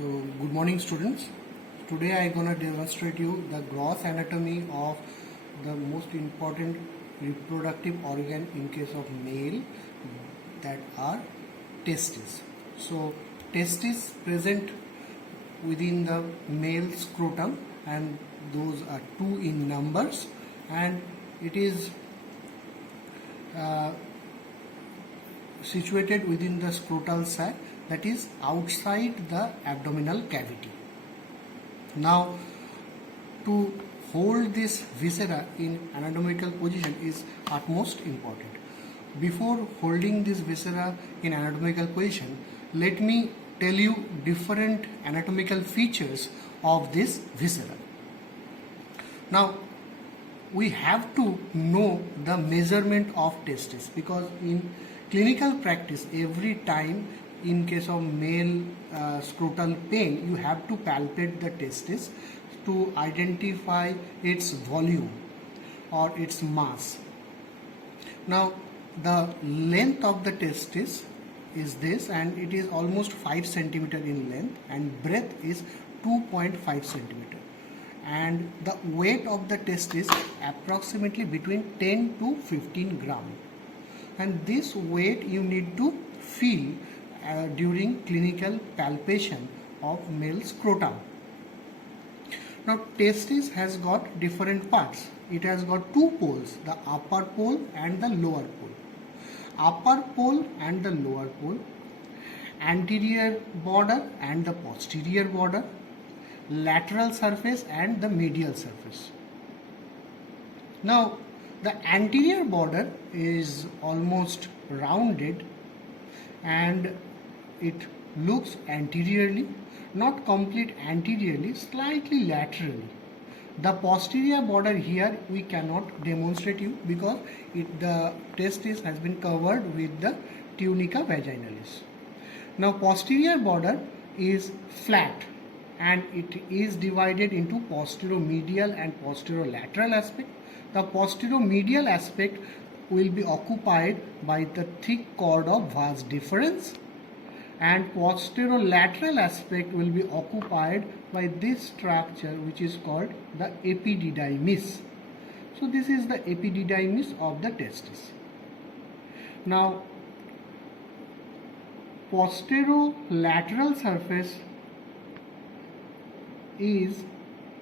So good morning students. Today I gonna demonstrate you the gross anatomy of the most important reproductive organ in case of male, that are testes. So testes present within the male scrotum, and those are two in numbers, and it is situated within the scrotal sac, that is outside the abdominal cavity. Now, to hold this viscera in anatomical position is utmost important. Before holding this viscera in anatomical position, let me tell you different anatomical features of this viscera. Now, we have to know the measurement of testes, because in clinical practice every time in case of male scrotal pain you have to palpate the testis to identify its volume or its mass. Now the length of the testis is this, and it is almost 5 centimeter in length, and breadth is 2.5 centimeter, and the weight of the testis approximately between 10 to 15 gram, and this weight you need to feel during clinical palpation of male scrotum. Now testis has got different parts. It has got two poles, the upper pole and the lower pole. Upper pole and the lower pole, anterior border and the posterior border, lateral surface and the medial surface. Now the anterior border is almost rounded and it looks anteriorly, not complete anteriorly, slightly laterally. The posterior border here we cannot demonstrate you because the testis has been covered with the tunica vaginalis. Now posterior border is flat and it is divided into posteromedial and posterolateral aspect. The posteromedial aspect will be occupied by the thick cord of vas deferens, and posterolateral aspect will be occupied by this structure which is called the epididymis. So this is the epididymis of the testis. Now posterolateral surface is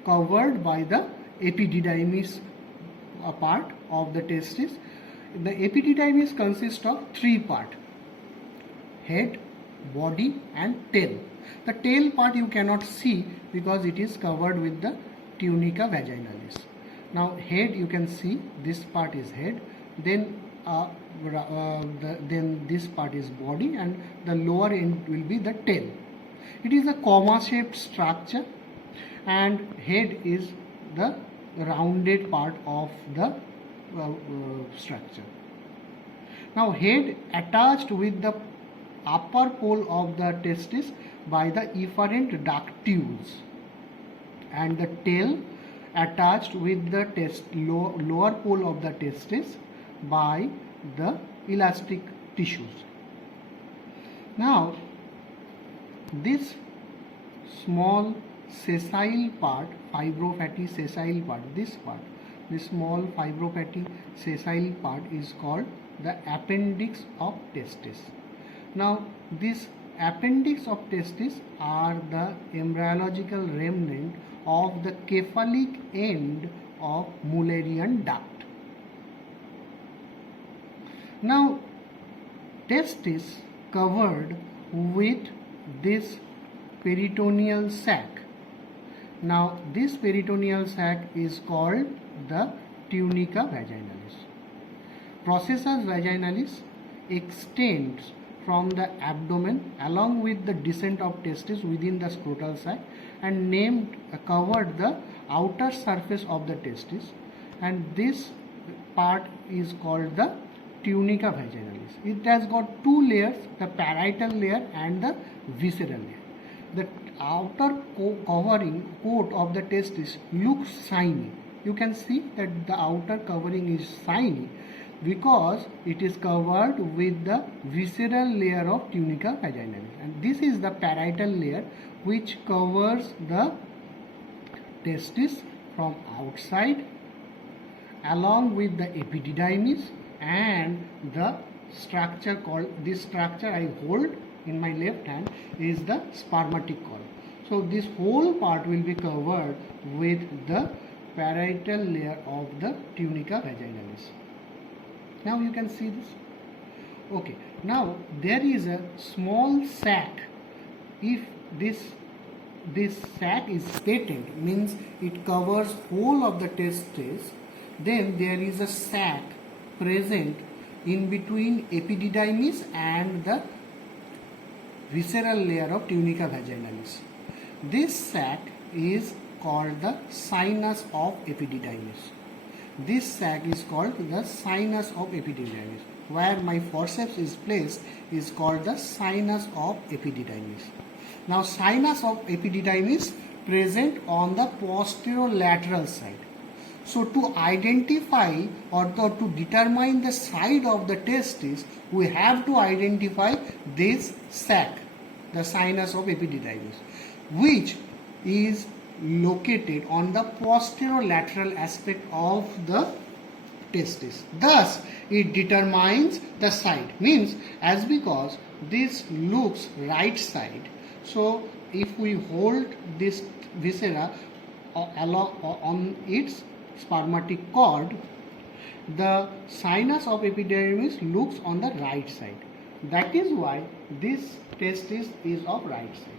covered by the epididymis part of the testis. The epididymis consists of three parts: head, body and tail. The tail part you cannot see because it is covered with the tunica vaginalis. Now head, you can see this part is head, then then this part is body, and the lower end will be the tail. It is a comma shaped structure, and head is the rounded part of the structure. Now head attached with the upper pole of the testis by the efferent ductules, and the tail attached with the lower pole of the testis by the elastic tissues. Now this small sessile part, fibrofatty sessile part, this small fibrofatty sessile part is called the appendix of testis. Now this appendix of testis are the embryological remnant of the cephalic end of Mullerian duct. Now testis covered with this peritoneal sac. Now this peritoneal sac is called the tunica vaginalis. Processus vaginalis extends from the abdomen along with the descent of testis within the scrotal sac, and covered the outer surface of the testis, and this part is called the tunica vaginalis. It has got two layers, the parietal layer and the visceral layer. The outer covering coat of the testis looks shiny. You can see that the outer covering is shiny. because it is covered with the visceral layer of tunica vaginalis, and this is the parietal layer which covers the testis from outside along with the epididymis and the structure called, this structure I hold in my left hand is the spermatic column. So this whole part will be covered with the parietal layer of the tunica vaginalis. Now you can see this. Okay, now there is a small sac. If this sac is patent, means it covers whole of the testes, then there is a sac present in between epididymis and the visceral layer of tunica vaginalis. This sac is called the sinus of epididymis. This sac is called the sinus of epididymis. Where my forceps is placed is called the sinus of epididymis. Now sinus of epididymis present on the posterolateral side. So to identify or to determine the side of the testis, we have to identify this sac, the sinus of epididymis, which is located on the posterolateral aspect of the testis. Thus, it determines the side. Means, as because this looks right side, so if we hold this viscera along on its spermatic cord, the sinus of epididymis looks on the right side. That is why this testis is of right side.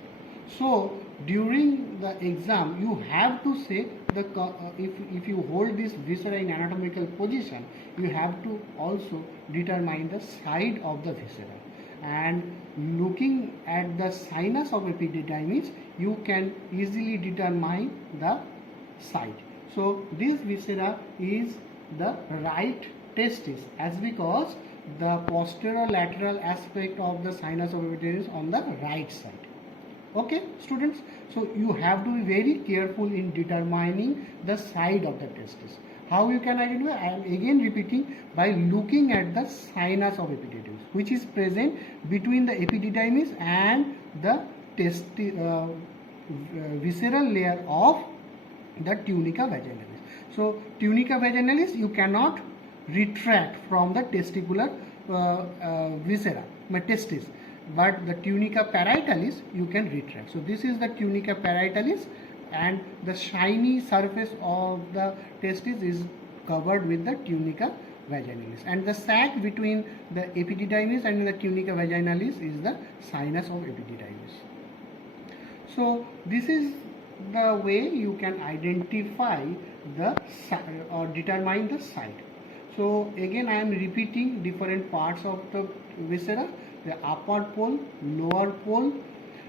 So during the exam, you have to say the if you hold this viscera in anatomical position, you have to also determine the side of the viscera. And looking at the sinus of epididymis, you can easily determine the side. So this viscera is the right testis, as because the posterolateral aspect of the sinus of epididymis is on the right side. Okay, students, so you have to be very careful in determining the side of the testis. How you can identify? I am again repeating, by looking at the sinus of epididymis, which is present between the epididymis and the visceral layer of the tunica vaginalis. So tunica vaginalis you cannot retract from the testicular viscera, testis, but the tunica parietalis you can retract. So this is the tunica parietalis, and the shiny surface of the testis is covered with the tunica vaginalis, and the sac between the epididymis and the tunica vaginalis is the sinus of epididymis. So this is the way you can identify the or determine the side. So again I am repeating different parts of the viscera: the upper pole, lower pole,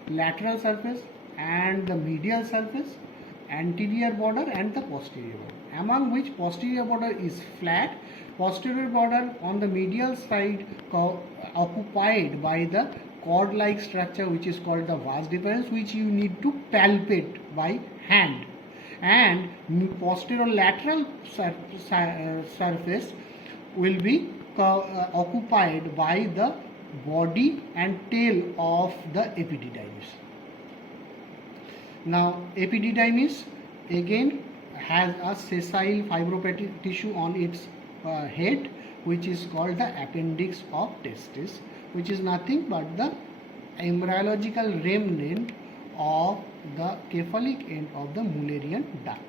lateral surface and the medial surface, anterior border and the posterior border, among which posterior border is flat. Posterior border on the medial side occupied by the cord-like structure which is called the vas deferens, which you need to palpate by hand, and posterolateral surface will be occupied by the body and tail of the epididymis. Now epididymis again has a sessile fibropathic tissue on its head, which is called the appendix of testis, which is nothing but the embryological remnant of the cephalic end of the Mullerian duct.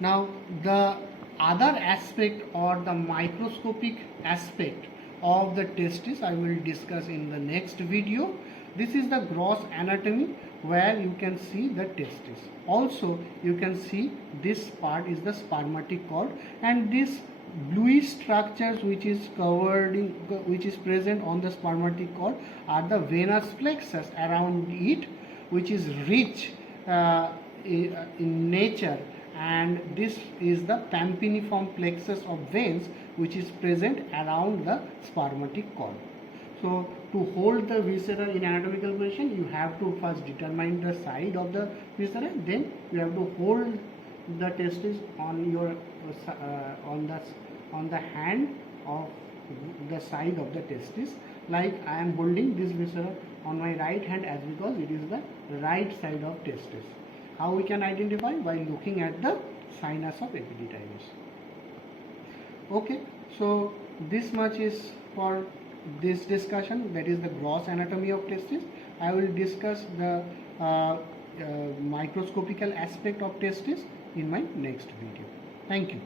Now the other aspect or the microscopic aspect of the testis I will discuss in the next video. This is the gross anatomy where you can see the testis. Also you can see this part is the spermatic cord, and this bluish structures which is covered in, which is present on the spermatic cord are the venous plexus around it, which is rich in nature, and this is the pampiniform plexus of veins which is present around the spermatic cord. So to hold the viscera in anatomical position, you have to first determine the side of the viscera, then you have to hold the testis on your on the on the hand of the side of the testis, like I am holding this viscera on my right hand as because it is the right side of testis. How we can identify? By looking at the sinus of epididymis. Okay, so this much is for this discussion, that is the gross anatomy of testis. I will discuss the microscopical aspect of testis in my next video. Thank you.